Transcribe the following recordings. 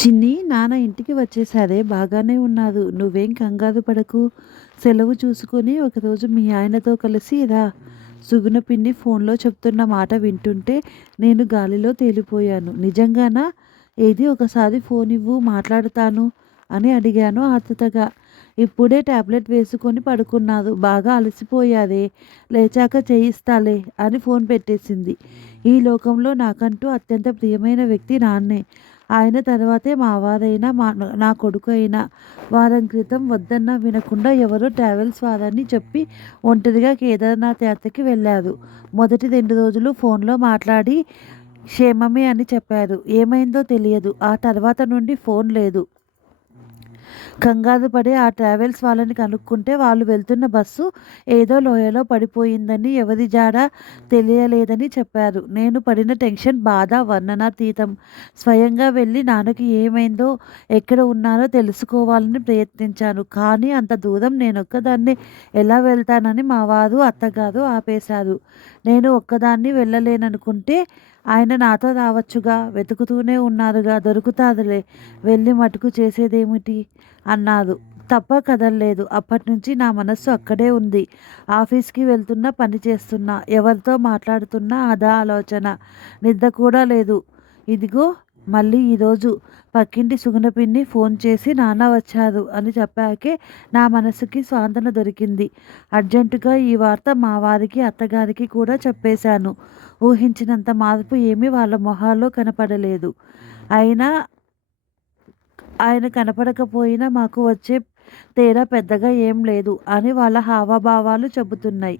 చిన్ని, నాన్న ఇంటికి వచ్చేసారే, బాగానే ఉన్నాడు. నువ్వేం కంగారు పడకు. సెలవు చూసుకొని ఒకరోజు మీ ఆయనతో కలిసి రా. సుగుణ పిన్ని ఫోన్లో చెప్తున్న మాట వింటుంటే నేను గాలిలో తేలిపోయాను. నిజంగానా? ఏది ఒకసారి ఫోన్ ఇవ్వు, మాట్లాడతాను అని అడిగాను ఆతృతగా. ఇప్పుడే టాబ్లెట్ వేసుకొని పడుకున్నారు. బాగా అలసిపోయారే, లేచాక చేయిస్తాలే అని ఫోన్ పెట్టేసింది. ఈ లోకంలో నాకంటూ అత్యంత ప్రియమైన వ్యక్తి నాన్నే. ఆయన తర్వాతే మా వారైనా నా కొడుకు అయినా. వారం క్రితం వద్దన్నా వినకుండా ఎవరో ట్రావెల్స్ వారని చెప్పి ఒంటరిగా కేదార్నాథ్ యాత్రకి వెళ్ళారు. మొదటి 2 రోజులు ఫోన్లో మాట్లాడి క్షేమమే అని చెప్పారు. ఏమైందో తెలియదు. ఆ తర్వాత నుండి ఫోన్ లేదు. కంగారు పడి ఆ ట్రావెల్స్ వాళ్ళని కనుక్కుంటే వాళ్ళు వెళ్తున్న బస్సు ఏదో లోయలో పడిపోయిందని, ఎవరి జాడ తెలియలేదని చెప్పారు. నేను పడిన టెన్షన్, బాధ వర్ణనాతీతం. స్వయంగా వెళ్ళి నాన్నకి ఏమైందో, ఎక్కడ ఉన్నారో తెలుసుకోవాలని ప్రయత్నించాను. కానీ అంత దూరం నేనొక్కదాన్నే ఎలా వెళ్తానని మా వారు, అత్తగారు ఆపేశారు. నేను ఒక్కదాన్ని వెళ్ళలేననుకుంటే ఆయన నాతో రావచ్చుగా, వెతుకుతూనే ఉన్నారుగా, దొరుకుతాదులే, వెళ్ళి మటుకు చేసేదేమిటి అన్నారు. తప్ప కదల్లేదు. అప్పటినుంచి నా మనస్సు అక్కడే ఉంది. ఆఫీస్కి వెళ్తున్నా, పని చేస్తున్నా, ఎవరితో మాట్లాడుతున్నా అదా ఆలోచన. నిద్ర కూడా లేదు. ఇదిగో మళ్ళీ ఈరోజు పక్కింటి సుగుణ పిన్ని ఫోన్ చేసి నాన్న వచ్చారు అని చెప్పాకే నా మనసుకి స్వాంతన దొరికింది. అర్జెంటుగా ఈ వార్త మా వారికి, అత్తగారికి కూడా చెప్పేశాను. ఊహించినంత మార్పు ఏమీ వాళ్ళ మొహాల్లో కనపడలేదు. అయినా ఆయన కనపడకపోయినా మాకు వచ్చే తేడా పెద్దగా ఏం లేదు అని వాళ్ళ హావభావాలు చెబుతున్నాయి.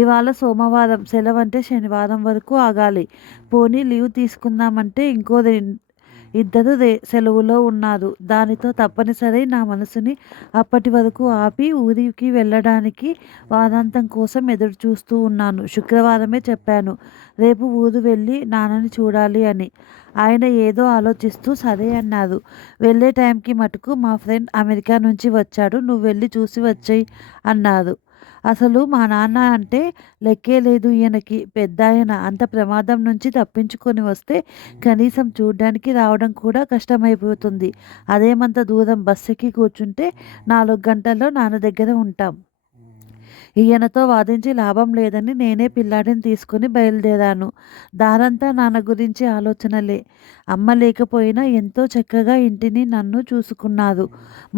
ఇవాళ సోమవారం, సెలవంటే శనివారం వరకు ఆగాలి. పోనీ లీవ్ తీసుకుందామంటే ఇంకో ఇద్దరు సెలవులో ఉన్నారు. దానితో తప్పనిసరి నా మనసుని అప్పటి వరకు ఆపి ఊరికి వెళ్ళడానికి వారాంతం కోసం ఎదురు చూస్తూ ఉన్నాను. శుక్రవారమే చెప్పాను, రేపు ఊరు వెళ్ళి నాన్నని చూడాలి అని. ఆయన ఏదో ఆలోచిస్తూ సరే అన్నారు. వెళ్ళే టైంకి మటుకు మా ఫ్రెండ్ అమెరికా నుంచి వచ్చాడు, నువ్వు వెళ్ళి చూసి వచ్చేయి అన్నారు. అసలు మా నాన్న అంటే లెక్కే లేదు ఈయనకి. పెద్దాయన అంత ప్రమాదం నుంచి తప్పించుకొని వస్తే కనీసం చూడ్డానికి రావడం కూడా కష్టమైపోతుంది. అదేమంత దూరం బస్ ఎక్కి కూర్చుంటే 4 గంటల్లో నాన్న దగ్గర ఉంటాం. ఈయనతో వాదించి లాభం లేదని నేనే పిల్లాడిని తీసుకుని బయలుదేరాను. దారంతా నాన్న గురించి ఆలోచనలే. అమ్మ లేకపోయినా ఎంతో చక్కగా ఇంటిని, నన్ను చూసుకున్నారు.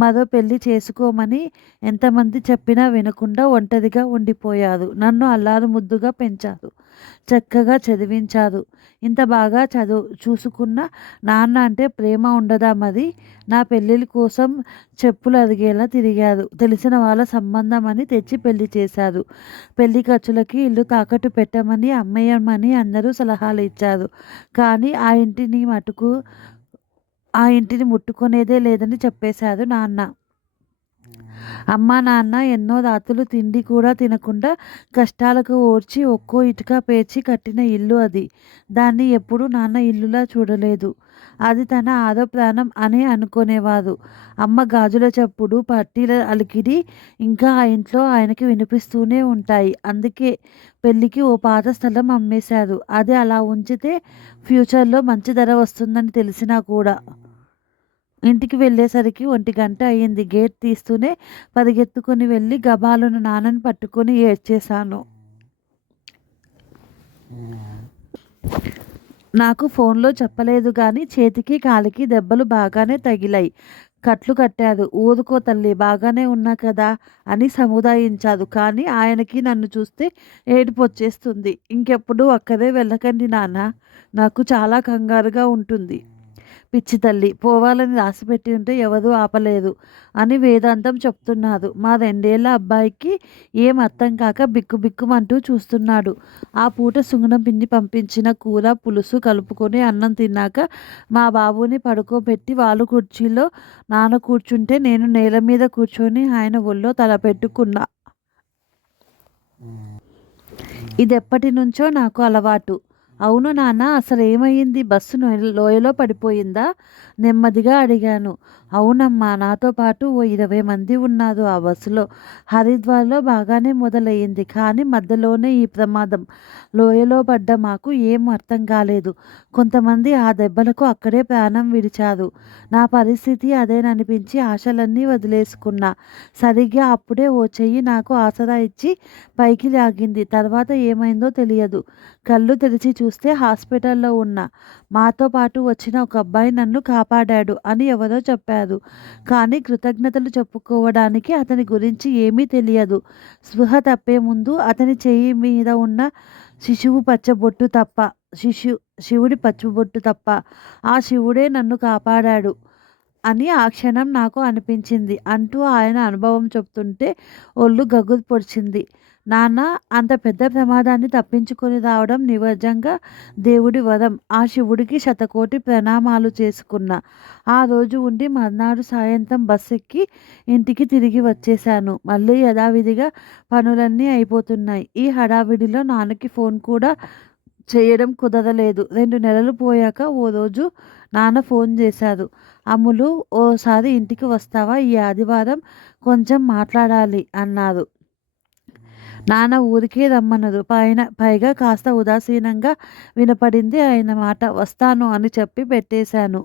మరో పెళ్లి చేసుకోమని ఎంతమంది చెప్పినా వినకుండా ఒంటరిగా ఉండిపోయారు. నన్ను అల్లారు ముద్దుగా పెంచారు, చక్కగా చదివించారు. ఇంత బాగా చూసుకున్న నాన్న అంటే ప్రేమ ఉండదా మరి? నా పెళ్ళిళ్ళ కోసం చెప్పులు అరిగేలా తిరిగారు. తెలిసిన వాళ్ళ సంబంధం అని తెచ్చి పెళ్లి చేశారు. పెళ్లి ఖర్చులకి ఇల్లు తాకట్టు పెట్టమని, అమ్మేయమని అందరూ సలహాలు ఇచ్చారు. కానీ ఆ ఇంటిని ముట్టుకునేదే లేదని చెప్పేశారు నాన్న. అమ్మా నాన్న ఎన్నో రాత్రులు తిండి కూడా తినకుండా కష్టాలకు ఓర్చి ఒక్కో ఇటుక పేర్చి కట్టిన ఇల్లు అది. దాన్ని ఎప్పుడూ నాన్న ఇల్లులా చూడలేదు. అది తన ఆరో ప్రాణం అని అనుకునేవారు. అమ్మ గాజుల చప్పుడు, పట్టీల అలికిడి ఇంకా ఆ ఇంట్లో ఆయనకి వినిపిస్తూనే ఉంటాయి. అందుకే పెళ్ళికి ఓ పాత స్థలం అమ్మేశారు. అది అలా ఉంచితే ఫ్యూచర్లో మంచి ధర వస్తుందని తెలిసినా కూడా. ఇంటికి వెళ్ళేసరికి 1 గంట అయ్యింది. గేట్ తీస్తూనే పరిగెత్తుకుని వెళ్ళి గబాలున నాన్నని పట్టుకొని ఏడ్చేశాను. నాకు ఫోన్లో చెప్పలేదు గాని చేతికి, కాలికి దెబ్బలు బాగానే తగిలాయి. కట్లు కట్టారు. ఊరుకో తల్లి, బాగానే ఉన్నా కదా అని సముదాయించారు. కానీ ఆయనకి నన్ను చూస్తే ఏడుపొచ్చేస్తుంది. ఇంకెప్పుడు అక్కడే వెళ్ళకండి నాన్న, నాకు చాలా కంగారుగా ఉంటుంది. పిచ్చి తల్లి, పోవాలని రాసిపెట్టి ఉంటే ఎవరూ ఆపలేదు అని వేదాంతం చెప్తున్నారు. మా 2 ఏళ్ల అబ్బాయికి ఏం అర్థం కాక బిక్కుబిక్కుమంటూ చూస్తున్నాడు. ఆ పూట సుగుణం పిండి పంపించిన కూర, పులుసు కలుపుకొని అన్నం తిన్నాక మా బాబుని పడుకోబెట్టి వాళ్ళు కుర్చీలో నాన్న కూర్చుంటే నేను నేల మీద కూర్చొని ఆయన ఒళ్ళో తల పెట్టుకున్నా. ఇదెప్పటి నుంచో నాకు అలవాటు. అవును నాన్న, అసలేమయింది? బస్సు లోయలో పడిపోయిందా? నెమ్మదిగా అడిగాను. అవునమ్మా, నాతో పాటు ఓ 20 మంది ఉన్నారు ఆ బస్సులో. హరిద్వార్‌లో బాగానే మొదలయ్యింది. కానీ మధ్యలోనే ఈ ప్రమాదం. లోయలో పడ్డ మాకు ఏం అర్థం కాలేదు. కొంతమంది ఆ దెబ్బలకు అక్కడే ప్రాణం విడిచారు. నా పరిస్థితి అదేననిపించి ఆశలన్నీ వదిలేసుకున్నా. సరిగ్గా అప్పుడే ఓ చెయ్యి నాకు ఆసరా ఇచ్చి పైకి లాగింది. తర్వాత ఏమైందో తెలియదు. కళ్ళు తెరిచి చూస్తే హాస్పిటల్‌లో ఉన్నా. మాతో పాటు వచ్చిన ఒక అబ్బాయి నన్ను కాపాడాడు అని ఎవరో చెప్పారు. కానీ కృతజ్ఞతలు చెప్పుకోవడానికి అతని గురించి ఏమీ తెలియదు. స్పృహ తప్పే ముందు అతని చెయ్యి మీద ఉన్న శిశువు పచ్చబొట్టు తప్ప శిశు శివుడి పచ్చబొట్టు తప్ప ఆ శివుడే నన్ను కాపాడాడు అని ఆ క్షణం నాకు అనిపించింది అంటూ ఆయన అనుభవం చెప్తుంటే ఒళ్ళు గగురు పొడిచింది. నాన్న, అంత పెద్ద ప్రమాదాన్ని తప్పించుకొని రావడం నిజంగా దేవుడి వరం. ఆ శివుడికి శతకోటి ప్రణామాలు చేసుకున్నా. ఆ రోజు ఉండి మర్నాడు సాయంత్రం బస్ ఎక్కి ఇంటికి తిరిగి వచ్చేశాను. మళ్ళీ యథావిధిగా పనులన్నీ అయిపోతున్నాయి. ఈ హడావిడిలో నాన్నకి ఫోన్ కూడా చేయడం కుదరలేదు. 2 నెలలు పోయాక ఓ రోజు నాన్న ఫోన్ చేశారు. అమ్ములు, ఓసారి ఇంటికి వస్తావా? ఈ ఆదివారం కొంచెం మాట్లాడాలి అన్నారు. నాన్న ఊరికే రమ్మనరు. పైగా కాస్త ఉదాసీనంగా వినపడింది ఆయన మాట. వస్తాను అని చెప్పి పెట్టేశాను.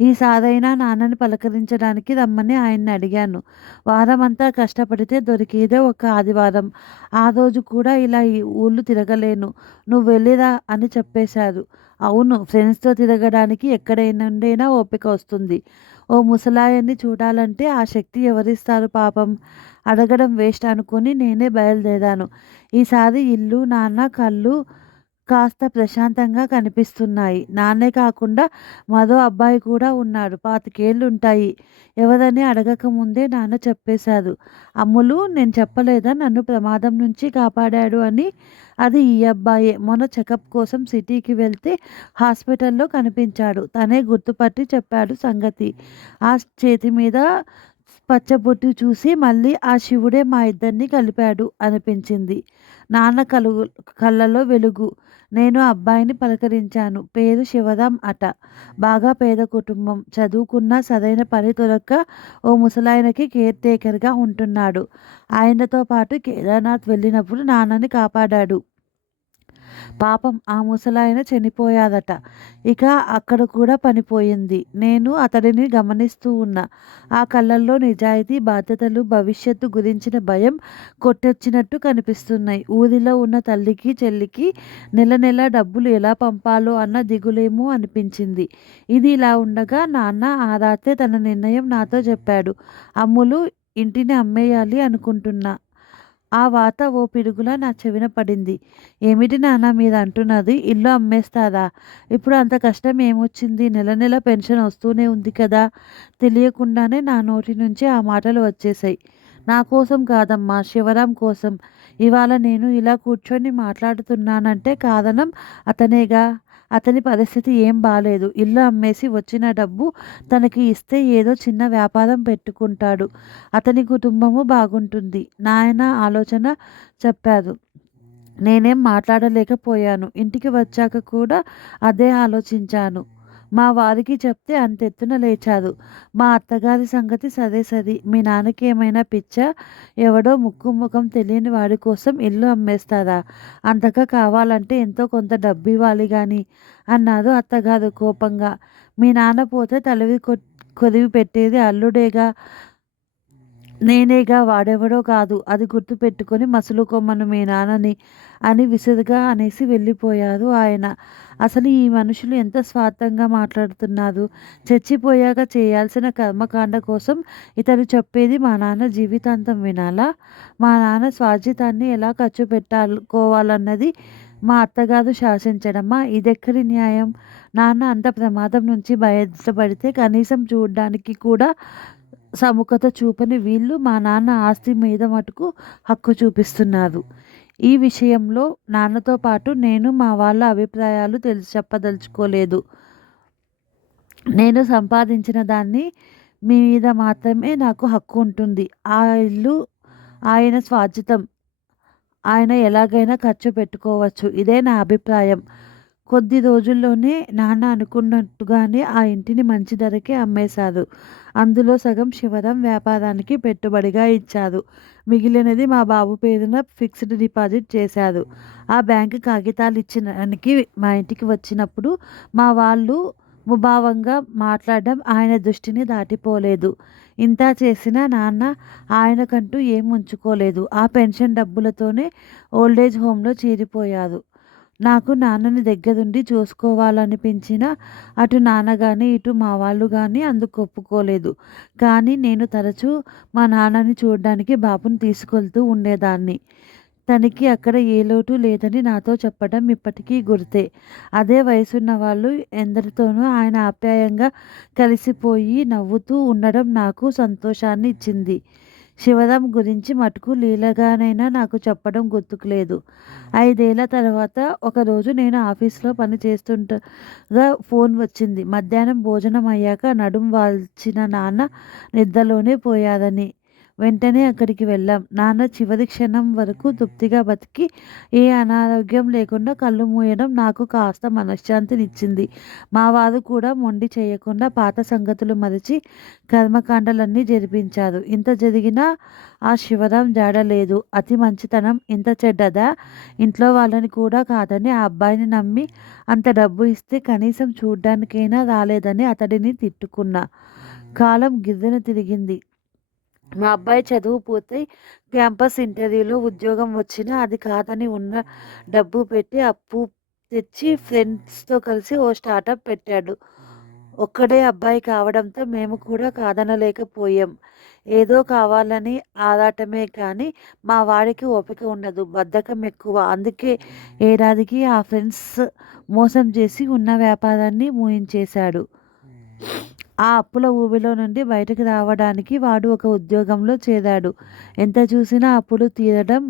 ఈసారైనా నాన్నని పలకరించడానికి రమ్మని ఆయన్ని అడిగాను. వారమంతా కష్టపడితే దొరికేదే ఒక ఆదివారం. ఆ రోజు కూడా ఇలా ఈ ఊళ్ళు తిరగలేను. నువ్వు వెళ్ళిరా అని చెప్పేశారు. అవును, ఫ్రెండ్స్‌తో తిరగడానికి ఎక్కడైనుండైనా ఓపిక వస్తుంది. ఓ ముసలాయన్ని చూడాలంటే ఆ శక్తి ఎవరిస్తారు పాపం. అడగడం వేస్ట్ అనుకుని నేనే బయలుదేరాను. ఈసారి ఇల్లు, నాన్న కళ్ళు కాస్త ప్రశాంతంగా కనిపిస్తున్నాయి. నాన్నే కాకుండా మరో అబ్బాయి కూడా ఉన్నాడు. 25 ఏళ్లుంటాయి. ఎవరని అడగక ముందే నాన్న చెప్పేశారు. అమ్ములు, నేను చెప్పలేదా నన్ను ప్రమాదం నుంచి కాపాడాడు అని? అది ఈ అబ్బాయే. మొన్న చెకప్ కోసం సిటీకి వెళ్తే హాస్పిటల్‌లో కనిపించాడు. తనే గుర్తుపట్టి చెప్పాడు సంగతి. ఆ చేతి మీద పచ్చబొట్టు చూసి మళ్ళీ ఆ శివుడే మా ఇద్దరిని కలిపాడు అనిపించింది. నాన్న కళ్ళలో వెలుగు. నేను అబ్బాయిని పలకరించాను. పేరు శివరాం అట. బాగా పేద కుటుంబం. చదువుకున్నా సరైన పని దొరక్క ఓ ముసలాయనకి కేర్ టేకర్‌గా ఉంటున్నాడు. ఆయనతో పాటు కేదార్‌నాథ్ వెళ్ళినప్పుడు నాన్నని కాపాడాడు. పాపం ఆ ముసలాయన చనిపోయాదట. ఇక అక్కడ కూడా పనిపోయింది. నేను అతడిని గమనిస్తూ ఉన్నా. ఆ కళ్ళల్లో నిజాయితీ, బాధ్యతలు, భవిష్యత్తు గురించిన భయం కొట్టొచ్చినట్టు కనిపిస్తున్నాయి. ఊరిలో ఉన్న తల్లికి, చెల్లికి నెల నెల డబ్బులు ఎలా పంపాలో అన్న దిగులేమో అనిపించింది. ఇది ఇలా ఉండగా నాన్న ఆ రాత్రే తన నిర్ణయం నాతో చెప్పాడు. అమ్ములు, ఇంటిని అమ్మేయాలి అనుకుంటున్నా. ఆ వాత ఓ పిడుగులా నా చెవిన పడింది. ఏమిటి నాన్న మీరంటున్నది? ఇల్లు అమ్మేస్తారా? ఇప్పుడు అంత కష్టం ఏమొచ్చింది? నెల నెల పెన్షన్ వస్తూనే ఉంది కదా! తెలియకుండానే నా నోటి నుంచి ఆ మాటలు వచ్చేశాయి. నా కోసం కాదమ్మా, శివరాం కోసం. ఇవాళ నేను ఇలా కూర్చొని మాట్లాడుతున్నానంటే కారణం అతనేగా. అతని పరిస్థితి ఏం బాలేదు. ఇల్లు అమ్మేసి వచ్చిన డబ్బు తనకి ఇస్తే ఏదో చిన్న వ్యాపారం పెట్టుకుంటాడు. అతని కుటుంబము బాగుంటుంది. నాయన ఆలోచన చెప్పారు. నేనేం మాట్లాడలేకపోయాను. ఇంటికి వచ్చాక కూడా అదే ఆలోచించాను. మా వారికి చెప్తే అంతెత్తున లేచారు. మా అత్తగారి సంగతి సరే సరి. మీ నాన్నకి ఏమైనా పిచ్చా? ఎవడో ముక్కు ముఖం తెలియని వాడి కోసం ఇల్లు అమ్మేస్తారా? అంతగా కావాలంటే ఎంతో కొంత డబ్బివ్వాలి గాని అన్నారు అత్తగారు కోపంగా. మీ నాన్న పోతే కొరివి పెట్టేది అల్లుడేగా, నేనేగా, వాడెవడో కాదు. అది గుర్తుపెట్టుకొని మసులుకోమను మీ నాన్నని అని విసురుగా అనేసి వెళ్ళిపోయారు ఆయన. అసలు ఈ మనుషులు ఎంత స్వార్థంగా మాట్లాడుతున్నారు. చచ్చిపోయాక చేయాల్సిన కర్మకాండ కోసం ఇతను చెప్పేది మా నాన్న జీవితాంతం వినాలా? మా నాన్న స్వార్జితాన్ని ఎలా ఖర్చు పెట్టాలనుకోవాలన్నది మా అత్తగారు శాసించడమా? ఇదెక్కడి న్యాయం? నాన్న అంత ప్రమాదం నుంచి బయటపడితే కనీసం చూడ్డానికి కూడా సముఖత చూపని వీళ్ళు మా నాన్న ఆస్తి మీద మటుకు హక్కు చూపిస్తున్నారు. ఈ విషయంలో నాన్నతో పాటు నేను మా వాళ్ళ అభిప్రాయాలు చెప్పదలుచుకోలేదు. నేను సంపాదించిన దాన్ని మీ మీద మాత్రమే నాకు హక్కు ఉంటుంది. ఆ ఇల్లు ఆయన స్వార్జితం. ఆయన ఎలాగైనా ఖర్చు పెట్టుకోవచ్చు. ఇదే నా అభిప్రాయం. కొద్ది రోజుల్లోనే నాన్న అనుకున్నట్టుగానే ఆ ఇంటిని మంచి ధరకే అమ్మేశారు. అందులో సగం శివరాం వ్యాపారానికి పెట్టుబడిగా ఇచ్చారు. మిగిలినది మా బాబు పేరున ఫిక్స్డ్ డిపాజిట్ చేశారు. ఆ బ్యాంకు కాగితాలిచ్చడానికి మా ఇంటికి వచ్చినప్పుడు మా వాళ్ళు ముభావంగా మాట్లాడడం ఆయన దృష్టిని దాటిపోలేదు. ఇంత చేసినా నాన్న ఆయనకంటూ ఏం ఉంచుకోలేదు. ఆ పెన్షన్ డబ్బులతోనే ఓల్డేజ్ హోంలో చేరిపోయారు. నాకు నాన్నని దగ్గరుండి చూసుకోవాలనిపించినా అటు నాన్న గాని, ఇటు మా వాళ్ళు గాని అందుకు ఒప్పుకోలేదు. కానీ నేను తరచూ మా నాన్నని చూడ్డానికి బాబుని తీసుకెళ్తూ ఉండేదాన్ని. తనకి అక్కడ ఏ లోటు లేదని నాతో చెప్పడం ఇప్పటికీ గుర్తే. అదే వయసున్న వాళ్ళు ఎందరితోనూ ఆయన ఆప్యాయంగా కలిసిపోయి నవ్వుతూ ఉండడం నాకు సంతోషాన్ని ఇచ్చింది. శివరాం గురించి మటుకు లీలగానైనా నాకు చెప్పడం గుర్తుకు లేదు. 5 ఏళ్ల తర్వాత ఒకరోజు నేను ఆఫీసులో పని చేస్తుండగా ఫోన్ వచ్చింది. మధ్యాహ్నం భోజనం అయ్యాక నడుం వాల్చిన నాన్న నిద్రలోనే పోయారని. వెంటనే అక్కడికి వెళ్ళాం. నాన్న చివరి క్షణం వరకు తృప్తిగా బతికి ఏ అనారోగ్యం లేకుండా కళ్ళు మూయడం నాకు కాస్త మనశ్శాంతినిచ్చింది. మా వారు కూడా మొండి చేయకుండా పాత సంగతులు మరిచి కర్మకాండలన్నీ జరిపించారు. ఇంత జరిగినా ఆ శివరాం జాడ లేదు. అతి మంచితనం ఇంత చెడ్డదా? ఇంట్లో వాళ్ళని కూడా కాదని ఆ అబ్బాయిని నమ్మి అంత డబ్బు ఇస్తే కనీసం చూడ్డానికైనా రాలేదని అతడిని తిట్టుకున్నా. కాలం గిర్రున తిరిగింది. మా అబ్బాయి చదువు పూర్తయి క్యాంపస్ ఇంటర్వ్యూలో ఉద్యోగం వచ్చినా అది కాదని ఉన్న డబ్బు పెట్టి అప్పు తెచ్చి ఫ్రెండ్స్తో కలిసి ఓ స్టార్టప్ పెట్టాడు. ఒక్కడే అబ్బాయి కావడంతో మేము కూడా కాదనలేకపోయాం. ఏదో కావాలని ఆరాటమే కానీ మా వాడికి ఓపిక ఉండదు, బద్ధకం ఎక్కువ. అందుకే ఏడాదికి ఆ ఫ్రెండ్స్ మోసం చేసి ఉన్న వ్యాపారాన్ని మూయించేశాడు. ఆ అప్పుల ఊబిలో నుండి బయటకు రావడానికి వాడు ఒక ఉద్యోగంలో చేరాడు. ఎంత చూసినా అప్పులు తీరడం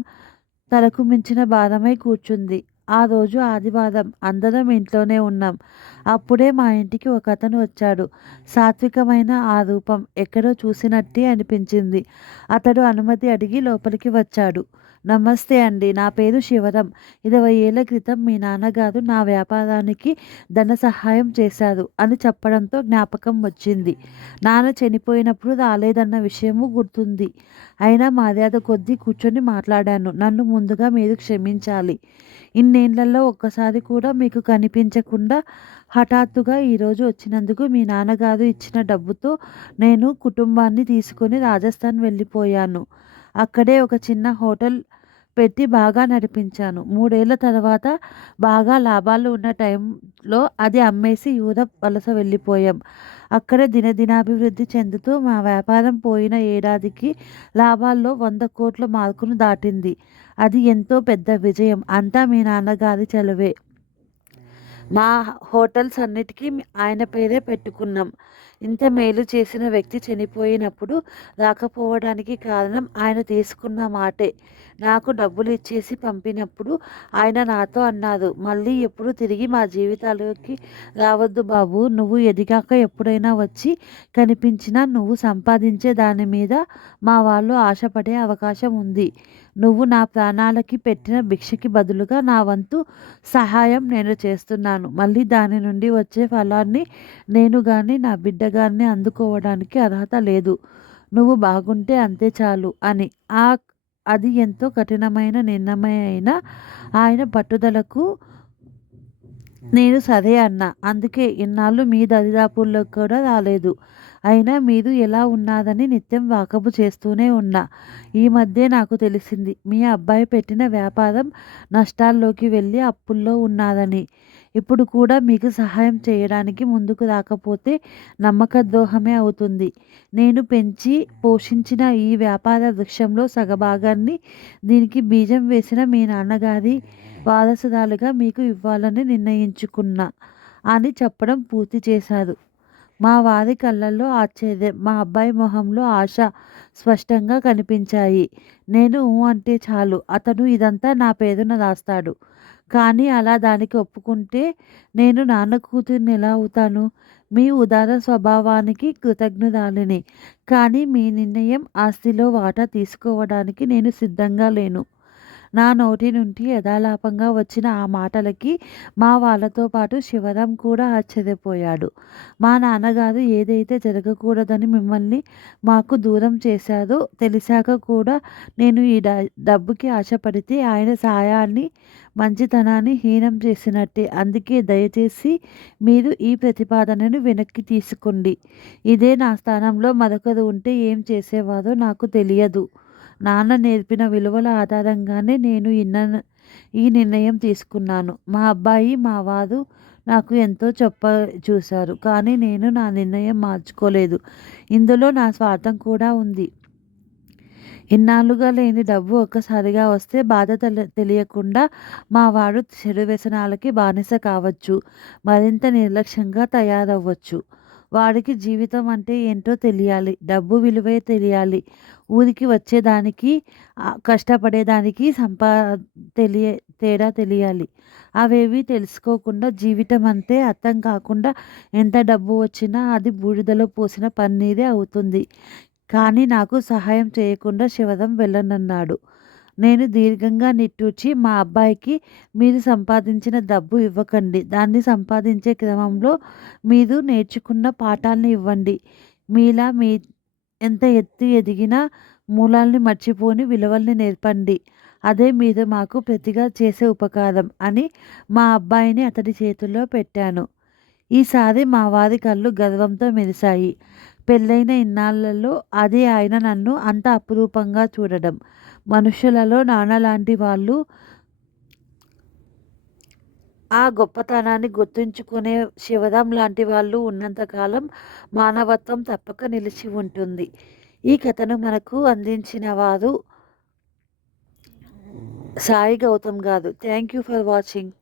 తలకు మించిన భారమై కూర్చుంది. ఆ రోజు ఆదివారం. అందరం ఇంట్లోనే ఉన్నాం. అప్పుడే మా ఇంటికి ఒకతను వచ్చాడు. సాత్వికమైన ఆ రూపం ఎక్కడో చూసినట్టే అనిపించింది. అతడు అనుమతి అడిగి లోపలికి వచ్చాడు. నమస్తే అండి. నా పేరు శివరాం. 20 ఏళ్ల క్రితం మీ నాన్నగారు నా వ్యాపారానికి ధన సహాయం చేశారు అని చెప్పడంతో జ్ఞాపకం వచ్చింది. నాన్న చనిపోయినప్పుడు రాలేదన్న విషయము గుర్తుంది. అయినా మర్యాద కొద్దీ కూర్చొని మాట్లాడాను. నన్ను ముందుగా మీరు క్షమించాలి. ఇన్నేళ్లలో ఒక్కసారి కూడా మీకు కనిపించకుండా హఠాత్తుగా ఈరోజు వచ్చినందుకు. మీ నాన్నగారు ఇచ్చిన డబ్బుతో నేను కుటుంబాన్ని తీసుకొని రాజస్థాన్ వెళ్ళిపోయాను. అక్కడే ఒక చిన్న హోటల్ పెట్టి బాగా నడిపించాను. 3 ఏళ్ల తర్వాత బాగా లాభాలు ఉన్న టైంలో అది అమ్మేసి యూరప్ వలస వెళ్ళిపోయాం. అక్కడే దినదినాభివృద్ధి చెందుతూ మా వ్యాపారం పోయిన ఏడాదికి లాభాల్లో 100 కోట్ల మార్కును దాటింది. అది ఎంతో పెద్ద విజయం. అంతా మీ నాన్నగారి చలువే. మా హోటల్స్ అన్నిటికీ ఆయన పేరే పెట్టుకున్నాం. ఇంత మేలు చేసిన వ్యక్తి చనిపోయినప్పుడు రాకపోవడానికి కారణం ఆయన తీసుకున్న మాటే. నాకు డబ్బులు ఇచ్చేసి పంపినప్పుడు ఆయన నాతో అన్నారు, మళ్ళీ ఎప్పుడు తిరిగి మా జీవితాలలోకి రావద్దు బాబు. నువ్వు ఎదిగాక ఎప్పుడైనా వచ్చి కనిపించినా నువ్వు సంపాదించే దాని మీద మా వాళ్ళు ఆశపడే అవకాశం ఉంది. నువ్వు నా ప్రాణాలకి పెట్టిన భిక్షకి బదులుగా నా వంతు సహాయం నేను చేస్తున్నాను. మళ్ళీ దాని నుండి వచ్చే ఫలాన్ని నేను గాని నా బిడ్డ గాని అందుకోవడానికి అర్హత లేదు. నువ్వు బాగుంటే అంతే చాలు అని. అది ఎంతో కఠినమైన నిర్ణయమే అయినా ఆయన పట్టుదలకు నేను సరే అన్నా. అందుకే ఇన్నాళ్ళు మీ దరిదాపుల్లో కూడా రాలేదు. అయినా మీరు ఎలా ఉన్నారని నిత్యం వాకబు చేస్తూనే ఉన్నా. ఈ మధ్యే నాకు తెలిసింది మీ అబ్బాయి పెట్టిన వ్యాపారం నష్టాల్లోకి వెళ్ళి అప్పుల్లో ఉన్నారని. ఇప్పుడు కూడా మీకు సహాయం చేయడానికి ముందుకు రాకపోతే నమ్మకద్రోహమే అవుతుంది. నేను పెంచి పోషించిన ఈ వ్యాపార వృక్షంలో సగభాగాన్ని, దీనికి బీజం వేసిన మీ నాన్నగారి వారసురాలుగా మీకు ఇవ్వాలని నిర్ణయించుకున్నా అని చెప్పడం పూర్తి చేశారు. మా వారి కళ్ళల్లో ఆశ్చర్యం, మా అబ్బాయి మొహంలో ఆశ స్పష్టంగా కనిపించాయి. నేను అంటే చాలు అతను ఇదంతా నా పేరున రాస్తాడు. కానీ అలా దానికి ఒప్పుకుంటే నేను నాన్న కూతుర్ని ఎలా అవుతాను? మీ ఉదార స్వభావానికి కృతజ్ఞురాలిని. కానీ మీ నిర్ణయం ఆస్తిలో వాటా తీసుకోవడానికి నేను సిద్ధంగా లేను. నా నోటి నుండి యథాలాపంగా వచ్చిన ఆ మాటలకి మా వాళ్ళతో పాటు శివరాం కూడా ఆశ్చర్యపోయాడు. మా నాన్నగారు ఏదైతే జరగకూడదని మిమ్మల్ని మాకు దూరం చేశారో తెలిసాక కూడా నేను ఈ డబ్బుకి ఆశపడితే ఆయన సాయాన్ని, మంచితనాన్ని హీనం చేసినట్టే. అందుకే దయచేసి మీరు ఈ ప్రతిపాదనను వెనక్కి తీసుకోండి. ఇదే నా స్థానంలో మరొకరు ఉంటే ఏం చేసేవారో నాకు తెలియదు. నాన్న నేర్పిన విలువల ఆధారంగానే నేను ఈ నిర్ణయం తీసుకున్నాను. మా అబ్బాయి, మా వారు నాకు ఎంతో చూశారు. కానీ నేను నా నిర్ణయం మార్చుకోలేదు. ఇందులో నా స్వార్థం కూడా ఉంది. ఇన్నాళ్ళుగా లేని డబ్బు ఒక్కసారిగా వస్తే బాధ తెలియకుండా మా వాడు చెడు వ్యసనాలకి బానిస కావచ్చు. మరింత నిర్లక్ష్యంగా తయారవ్వచ్చు. వాడికి జీవితం అంటే ఏంటో తెలియాలి. డబ్బు విలువే తెలియాలి. ఊరికి వచ్చేదానికి, కష్టపడేదానికి తేడా తెలియాలి. అవేవి తెలుసుకోకుండా జీవితం అంతే అర్థం కాకుండా ఎంత డబ్బు వచ్చినా అది బూడిదలో పోసిన పన్నీరే అవుతుంది. కానీ నాకు సహాయం చేయకుండా శివరాం వెళ్ళనన్నాడు. నేను దీర్ఘంగా నిట్టూర్చి, మా అబ్బాయికి మీరు సంపాదించిన డబ్బు ఇవ్వకండి. దాన్ని సంపాదించే క్రమంలో మీరు నేర్చుకున్న పాఠాల్ని ఇవ్వండి. మీలా ఎంత ఎత్తు ఎదిగినా మూలాల్ని మర్చిపోని విలువల్ని నేర్పండి. అదే మీరు మాకు ప్రతిగా చేసే ఉపకారం అని మా అబ్బాయిని అతడి చేతుల్లో పెట్టాను. ఈసారి మా వారి కళ్ళు గర్వంతో మెరిశాయి. పెళ్ళైన ఇన్నాళ్లలో అదే ఆయన నన్ను అంత అపురూపంగా చూడడం. మనుషులలో నాన్నలాంటి వాళ్ళు ఆ గొప్పతనాన్ని గుర్తుంచుకునే శివరాం లాంటి వాళ్ళు ఉన్నంతకాలం మానవత్వం తప్పక నిలిచి ఉంటుంది. ఈ కథను మనకు అందించిన వారు సాయి గౌతమ్ గారు. Thank you for watching.